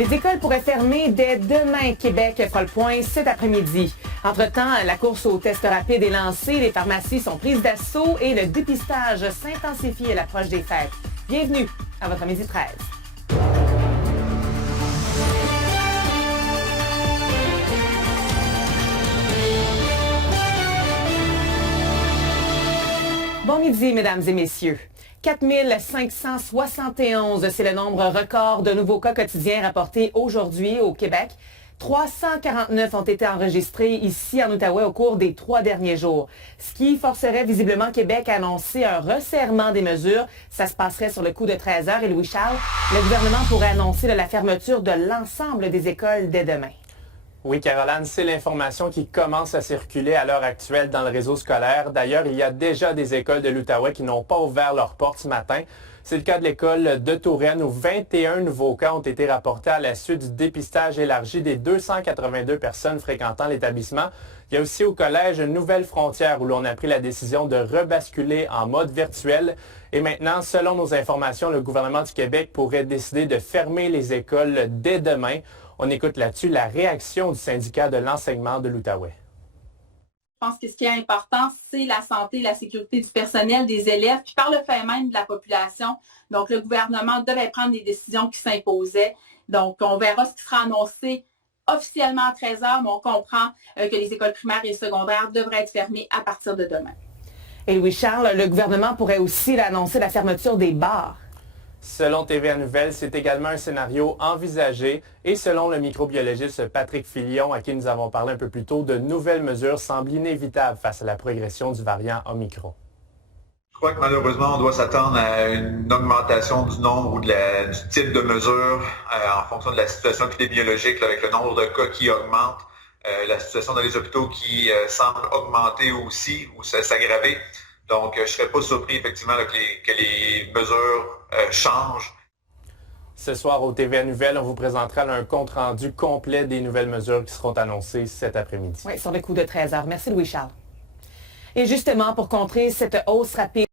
Les écoles pourraient fermer dès demain. Québec fera le point cet après-midi. Entre-temps, la course aux tests rapides est lancée, les pharmacies sont prises d'assaut et le dépistage s'intensifie à l'approche des fêtes. Bienvenue à votre midi 13. Bon midi, mesdames et messieurs. 4 571, c'est le nombre record de nouveaux cas quotidiens rapportés aujourd'hui au Québec. 349 ont été enregistrés ici en Outaouais au cours des 3 derniers jours, ce qui forcerait visiblement Québec à annoncer un resserrement des mesures. Ça se passerait sur le coup de 13 heures. Et Louis-Charles, le gouvernement pourrait annoncer la fermeture de l'ensemble des écoles dès demain. Oui, Caroline, c'est l'information qui commence à circuler à l'heure actuelle dans le réseau scolaire. D'ailleurs, il y a déjà des écoles de l'Outaouais qui n'ont pas ouvert leurs portes ce matin. C'est le cas de l'école de Touraine où 21 nouveaux cas ont été rapportés à la suite du dépistage élargi des 282 personnes fréquentant l'établissement. Il y a aussi au collège Nouvelle-Frontière où l'on a pris la décision de rebasculer en mode virtuel. Et maintenant, selon nos informations, le gouvernement du Québec pourrait décider de fermer les écoles dès demain. On écoute là-dessus la réaction du syndicat de l'enseignement de l'Outaouais. Je pense que ce qui est important, c'est la santé et la sécurité du personnel, des élèves, puis par le fait même de la population. Donc, le gouvernement devait prendre des décisions qui s'imposaient. Donc, on verra ce qui sera annoncé officiellement à 13 heures, mais on comprend que les écoles primaires et secondaires devraient être fermées à partir de demain. Et Louis-Charles, le gouvernement pourrait aussi annoncer la fermeture des bars. Selon TVA Nouvelles, c'est également un scénario envisagé et selon le microbiologiste Patrick Filion, à qui nous avons parlé un peu plus tôt, de nouvelles mesures semblent inévitables face à la progression du variant Omicron. Je crois que malheureusement, on doit s'attendre à une augmentation du nombre ou du type de mesures en fonction de la situation épidémiologique, là, avec le nombre de cas qui augmente, la situation dans les hôpitaux qui semble augmenter aussi ou s'aggraver. Donc, je ne serais pas surpris effectivement là, que les mesures changent. Ce soir au TVA Nouvelles, on vous présentera un compte-rendu complet des nouvelles mesures qui seront annoncées cet après-midi. Oui, sur le coup de 13 heures. Merci Louis-Charles. Et justement, pour contrer cette hausse rapide